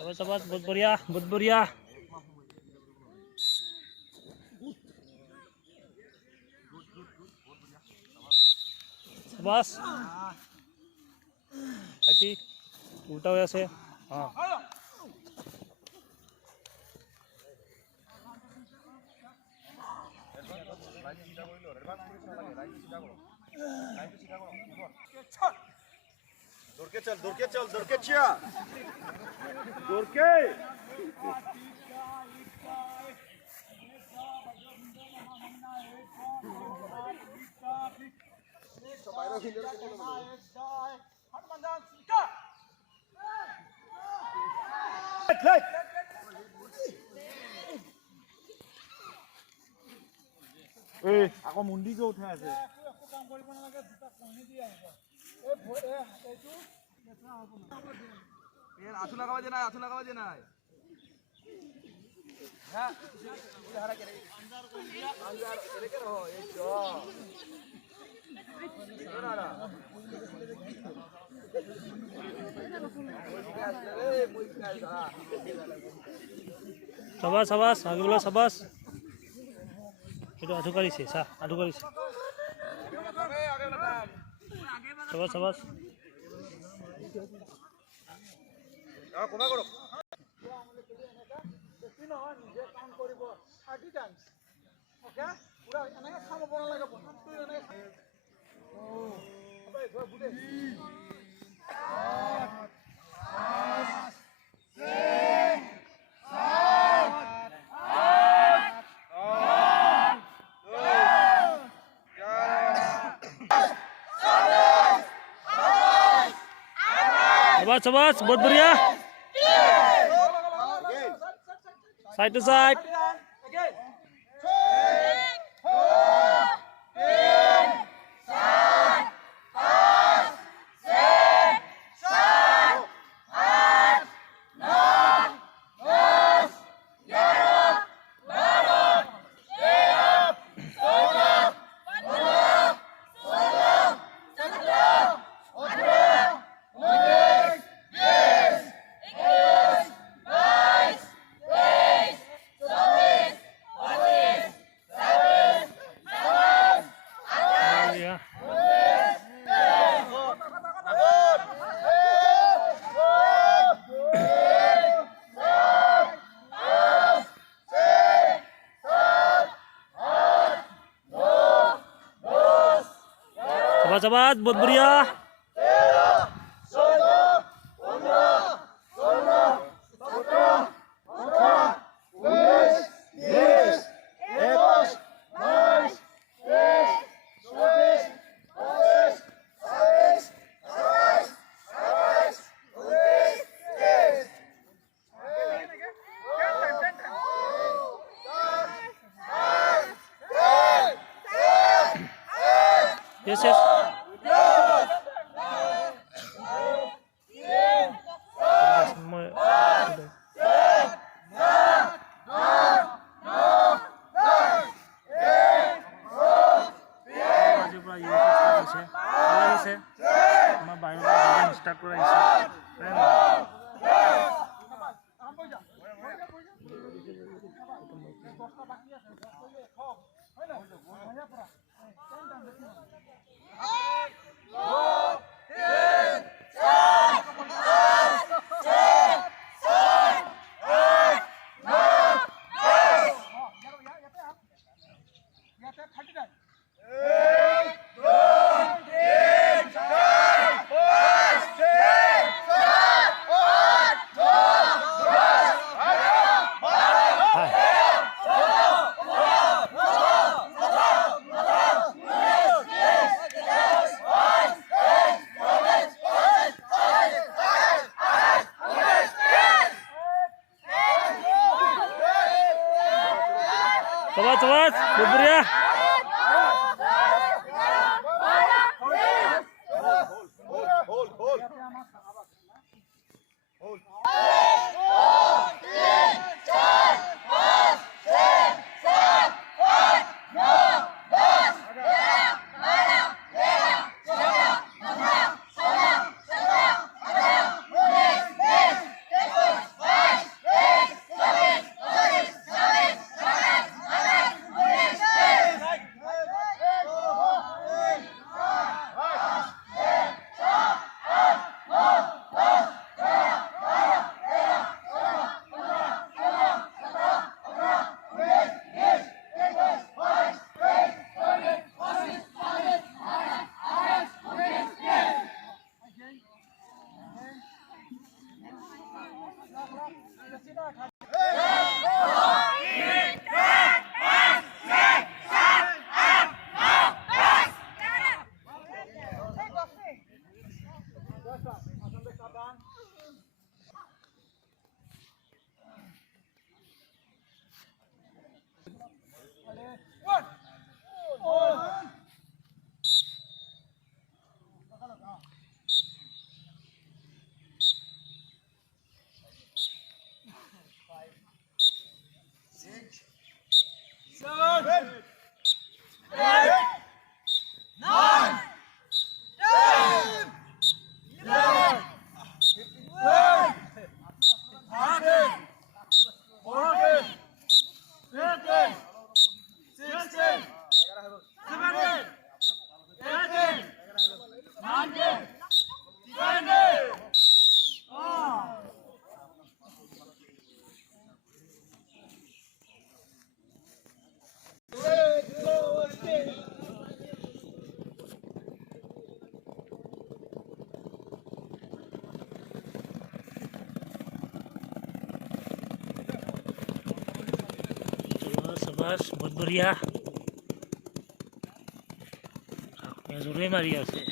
शाबाश बहुत बढ़िया बहुत बढ़िया। शाबाश आती उल्टा हो से हाँ दौड़ के चिया दौड़ के আকৌ মুন্দিকে উঠাই আছে আঁঠু লাগাবা যে নাই হ্যাঁ शाबाश शाबाश आगे बोलो शाबाश आठू करिছে सा आठू करिছে शाबाश शाबाश কোনা করো বেছি নহয় নিজে কাম কৰিব 30 টাইমছ ওকে পুৰা এনেকৈ খাব পৰা লাগে বস্তু এনেকৈ ও আবে গৈ বুদে शाबाश शाबाश बहुत बढ़िया साइड टू साइड शाबाश बहुत बढ़िया yes yes स्टार्ट कर शाबाश शाबाश बहुत बढ़िया शाबाश बहुत बढ़िया जोरे मारी আছে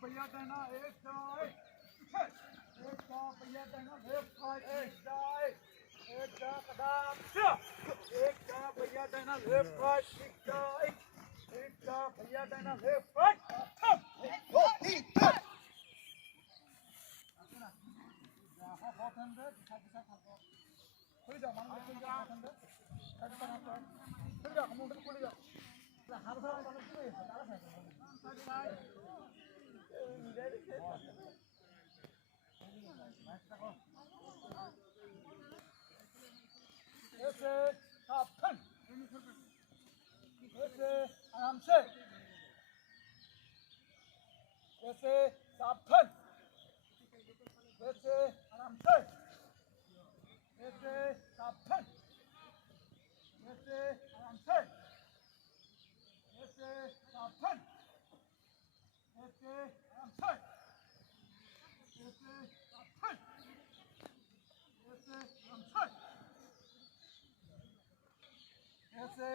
भैया देना एक जाए भैया देना लेफ्ट राइट एक जाए कदम एक जा भैया देना लेफ्ट राइट एक जा भैया देना लेफ्ट राइट ऐसे सावधान ऐसे आराम से ऐसे सावधान ऐसे आराम से ऐसे सावधान ऐसे आराम से ऐसे सावधान ऐसे आराम से ऐसे सावधान ऐसे आराम से ऐसे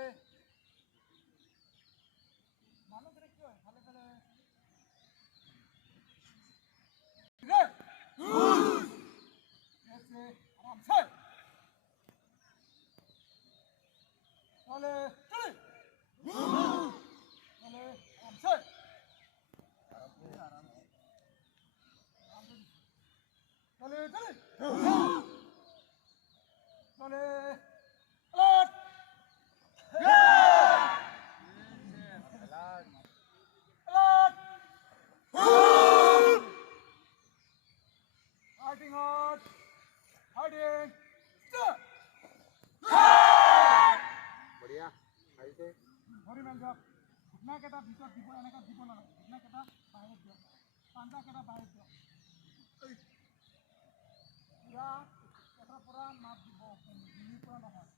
मानो करे क्यों है खाले खाले ऐसे आराम से चले चले आराम से चले चले चले बढ़िया काइसे भरी मेल जाओ घुटना केटा भीतर দিব এনেকা দিব না ঘুটনা কেটা বাইরে দিও পাঞ্জা কেটা বাইরে দিও পুরা এটা পুরা মাপ দিব দিলি পুরা নহয়